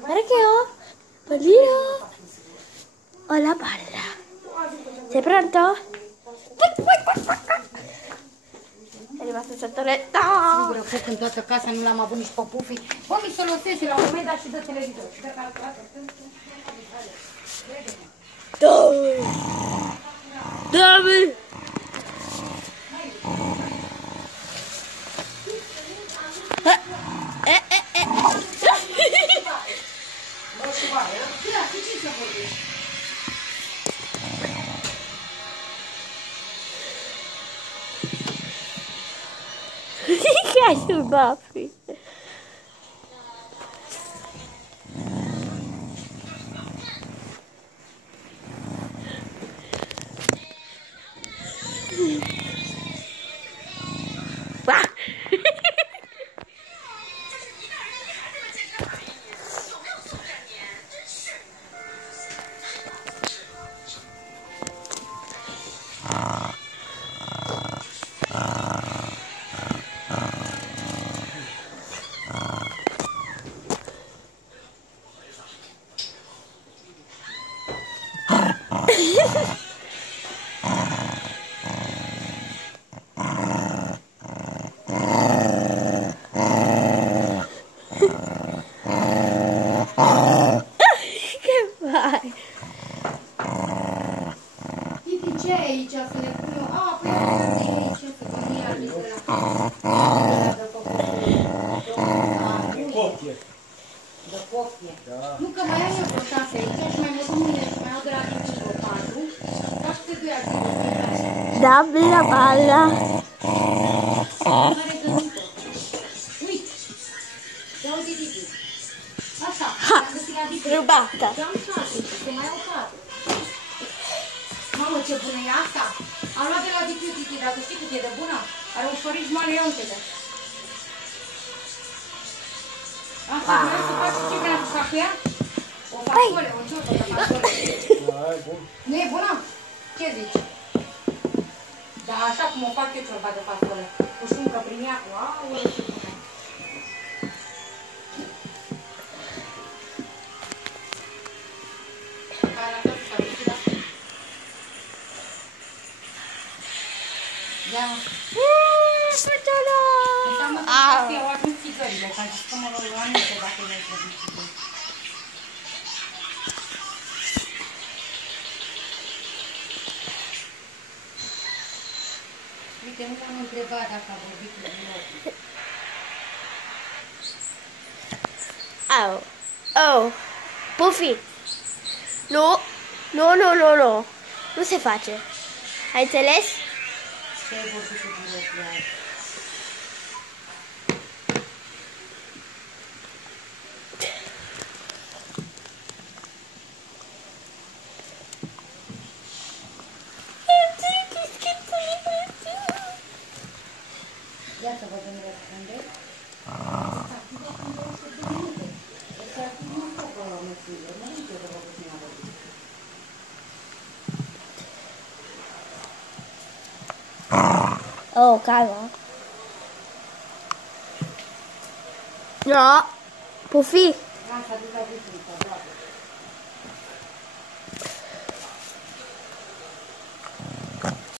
Guarda che ho. Pallino. Ho la palla. Sei pronto? È rimasto sotto letto. Singură foc în toată casa, nu l-am avut nici pe Pufi. Bă, mi să-l ostezi la un moment dat și dă televizor. Și dă calculator. Dă-mi! Que é isso, Buffy? Che fai? Titi, ce e aici? Să le pun eu? Ah, păi aici, ce să pun iar de Copie. de copie. Nu, că mai am eu vreo 6 aici și mai mă duc mâine și mai iau de la Titi vreo 4. Fac câte 2 ar fi. Dammi la palla. Care găsit-o? Uite! Ia uite, Titi. Așa, am găsit la Titi. Rubata. Am 6, să mai iau 4. Mamă, ce bună e asta! Am luat de la Titi, dacă știi cât e de bună. Are un șoriș mare, ia uite-te. Asta, vreau să faci ce vreau să fac cu ea? O fasole, o ciortă de fasole. Nu e bună? Ce zici? Da, așa cum o fac eu ciorba de fasole. Cu șuncă prin ea, cu aulă, ce bună. Care arată să faci, da? Ia. Facciolo! Înseamnă că eu ajung țigările, ca și că mă rog la minte dacă nu ai trebuie țigări. Uite, nu m-am întrebat dacă a vorbit cu blogul. Oh. Oh. Puffy. Nu. Nu, nu, nu, nu. Nu se face. Ai înțeles? Ce ai vorbit cu blogul aia? Ia să văd unde răspunde. Oh, calma. No. Puffy. Lasă, du-te la